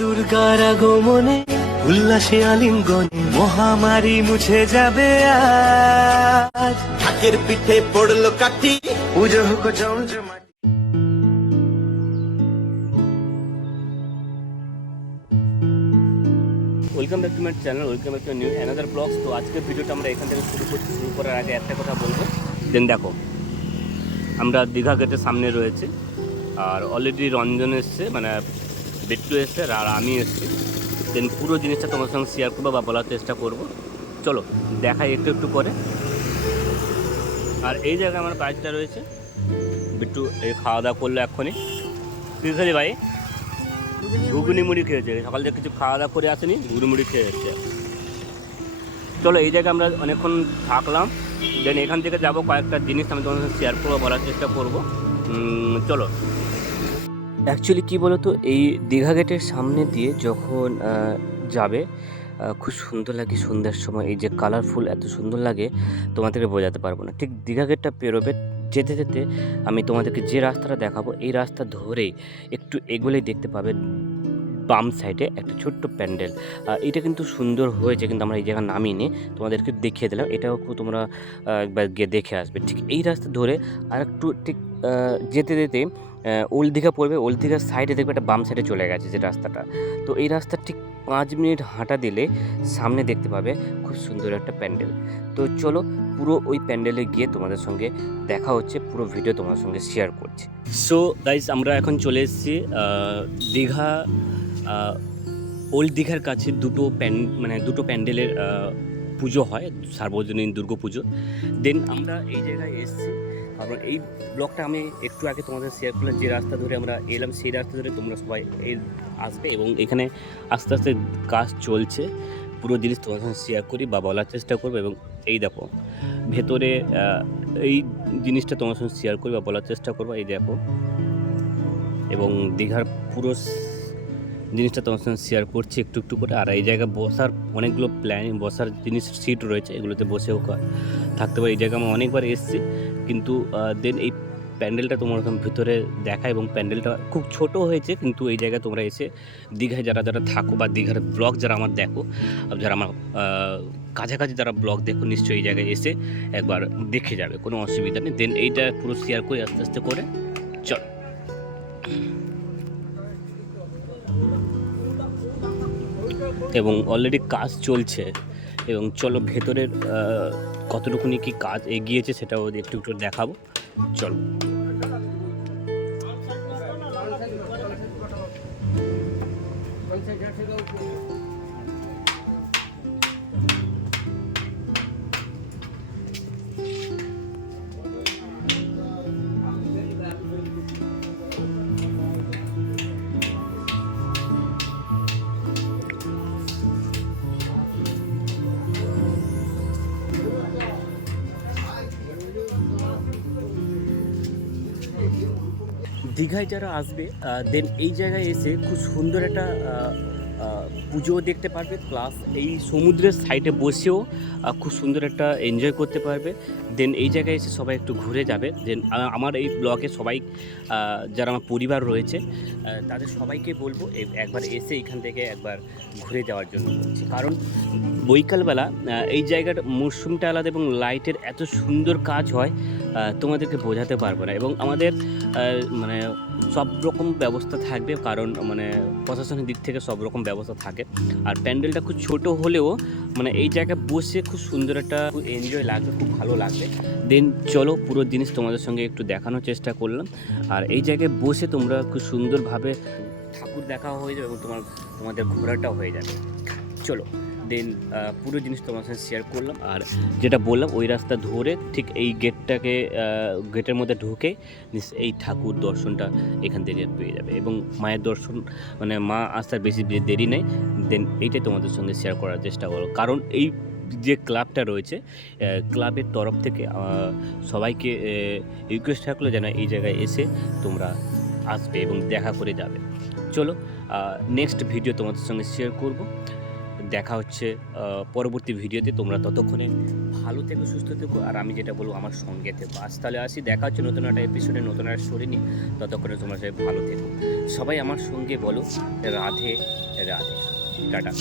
দুর্গার আগমনে উল্লাসে আলিঙ্গনে মহামারী মুছে যাবে আজ। ঢাকের পিঠে পড়ল কাঠি। পুজো হোক জমজমাটি। Welcome back to my channel welcome back to new another blogs তো আজকের ভিডিওটা আমরা এখান থেকে শুরু করছি শুরু করার আগে একটা কথা বলব। দেন দেখো আমরা দীঘা গেটের সামনে রয়েছে আর অলরেডি রঞ্জন এসছে মানে বিট্টু এসছে আর আমি এসছি দেন পুরো জিনিসটা তোমার সঙ্গে শেয়ার করব বা বলার চেষ্টা করব। চলো, দেখাই একটু একটু করে। আর এই জায়গায় আমার বাইকটা রয়েছে। বিট্টু এই খাওয়া দাওয়া করল এক্ষুনি। তুই ভাই ঘুগনি মুড়ি খেয়েছে। সকাল থেকে কিছু খাওয়া দাওয়া করে আসেনি ঘুগনি মুড়ি খেয়ে এসছে। চলো, এই জায়গায় আমরা অনেকক্ষণ থাকলাম। দেন এখান থেকে যাব কয়েকটা জিনিস আমি তোমার সঙ্গে শেয়ার করব, বলার চেষ্টা করব। চলো। অ্যাকচুয়ালি কী বলতো? এই দীঘা গেটের সামনে দিয়ে যখন যাবে খুব সুন্দর লাগে সন্ধ্যার সময়। এই যে কালারফুল এত সুন্দর লাগে, তোমাদেরকে বোঝাতে পারব না। ঠিক দীঘা গেটটা পেরোবে, যেতে যেতে আমি তোমাদেরকে যে রাস্তাটা দেখাবো, এই রাস্তা ধরেই একটু এগোলেই দেখতে পাবে বাম সাইডে একটা ছোট্ট প্যান্ডেল। এটা কিন্তু সুন্দর হয়েছে, কিন্তু আমরা এই জায়গা নামিয়ে তোমাদেরকে দেখিয়ে দিলাম, এটাও তোমরা একবার গিয়ে দেখে আসবে। ঠিক এই রাস্তা ধরে আর একটু ঠিক যেতে যেতে ওল্ড দীঘা পড়বে, ওল্ড দীঘার সাইডে দেখবে একটা বাম সাইডে চলে গেছে যে রাস্তাটা। তো এই রাস্তা ঠিক পাঁচ মিনিট হাঁটা দিলে সামনে দেখতে পাবে খুব সুন্দর একটা প্যান্ডেল। তো চলো পুরো ওই প্যান্ডেলে গিয়ে তোমাদের সঙ্গে দেখা হচ্ছে, পুরো ভিডিও তোমাদের সঙ্গে শেয়ার করছি। সো গাইস আমরা এখন চলে এসেছি দীঘা ওল্ড দীঘার কাছে দুটো প্যান মানে দুটো প্যান্ডেলের পুজো হয়, সার্বজনীন দুর্গা পুজো। দেন আমরা এই জায়গায় এসেছি। কারণ এই ব্লগটা আমি একটু আগে তোমাদের শেয়ার করলাম, যে রাস্তা ধরে আমরা এলাম, সেই রাস্তা ধরে তোমরা সবাই এই আসবে এবং এখানে আস্তে আস্তে কাজ চলছে। পুরো জিনিস তোমার সঙ্গে শেয়ার করি বা বলার চেষ্টা করব এবং এই দেখো, ভেতরে এই জিনিসটা তোমার সঙ্গে শেয়ার করি বা বলার চেষ্টা করব, এই দেখো। এবং দীঘার পুরো জিনিসটা তোমার সঙ্গে শেয়ার করছি, একটু একটু করে। আর এই জায়গায় বসার অনেকগুলো প্ল্যান বসার জিনিস সিট রয়েছে, এগুলোতে বসেও থাকতে পারে। এই জায়গায় আমি অনেকবার এসেছি, কিন্তু দেন এই প্যান্ডেলটা তোমার ভিতরে দেখা এবং প্যান্ডেলটা খুব ছোট হয়েছে, কিন্তু এই জায়গায় তোমরা এসে দীঘায় যারা যারা থাকো বা দীঘার ব্লগ যারা আমার দেখো যারা আমার কাছাকাছি যারা ব্লগ দেখো, নিশ্চয়ই এই জায়গায় এসে একবার দেখে যাবে, কোনো অসুবিধা নেই। দেন এইটা পুরো শেয়ার করে আস্তে আস্তে করে চল। এবং অলরেডি কাজ চলছে। এবং চলো ভেতরের কতটুকুনি কি কাজ এগিয়েছে সেটাও একটু একটু দেখাবো। চলো। দীঘায় যারা আসবে দেন এই জায়গায় এসে খুব সুন্দর একটা পুজো দেখতে পারবে প্লাস এই সমুদ্রের সাইডে বসেও খুব সুন্দর একটা এনজয় করতে পারবে। দেন এই জায়গায় এসে সবাই একটু ঘুরে যাবে। দেন আমার এই ব্লগে সবাই যারা আমার পরিবার রয়েছে তাদের সবাইকে বলব একবার এসে এখান থেকে একবার ঘুরে যাওয়ার জন্য বলছি। কারণ বৈকালবেলা এই জায়গার মরশুমটা আলাদা এবং লাইটের এত সুন্দর কাজ হয় তোমাদেরকে বোঝাতে পারব না এবং আমাদের মানে সব রকম ব্যবস্থা থাকবে, কারণ মানে প্রশাসনের দিক থেকে সব রকম ব্যবস্থা থাকে। আর প্যান্ডেলটা খুব ছোট হলেও মানে এই জায়গায় বসে খুব সুন্দর একটা এনজয় লাগবে, খুব ভালো লাগবে। দেন চলো পুরো জিনিস তোমাদের সঙ্গে একটু দেখানোর চেষ্টা করলাম। আর এই জায়গায় বসে তোমরা খুব সুন্দরভাবে ঠাকুর দেখা হয়ে যাবে এবং তোমার, তোমাদের ঘোরাটাও হয়ে যাবে। চলো। দেন পুরো জিনিস তোমার সাথে শেয়ার করলাম। আর যেটা বললাম, ওই রাস্তা ধরে ঠিক এই গেটটাকে গেটের মধ্যে ঢুকে এই ঠাকুর দর্শনটা এখান থেকে পেয়ে যাবে। এবং মায়ের দর্শন মানে মা আসার বেশি বে- দেরি নেই, দেন এইটাই তোমাদের সঙ্গে শেয়ার করার চেষ্টা করো কারণ এই যে ক্লাবটা রয়েছে ক্লাবের তরফ থেকে সবাইকে রিকোয়েস্ট থাকল যেন এই জায়গায় এসে তোমরা আসবে এবং দেখা করে যাবে। চলো নেক্সট ভিডিও তোমাদের সঙ্গে শেয়ার করব। দেখা হচ্ছে পরবর্তী ভিডিওতে। তোমরা ততক্ষণে ভালো থেকো, সুস্থ থেকো। আর আমি যেটা বলব, আমার সঙ্গে থেকো। আজ তাহলে আসি, দেখা হচ্ছে নতুন একটা এপিসোডে নতুন একটা শরীর নিয়ে। ততক্ষণে তোমরা সবাই ভালো থেকো। সবাই আমার সঙ্গে বলো, রাধে রাধে। টাটা।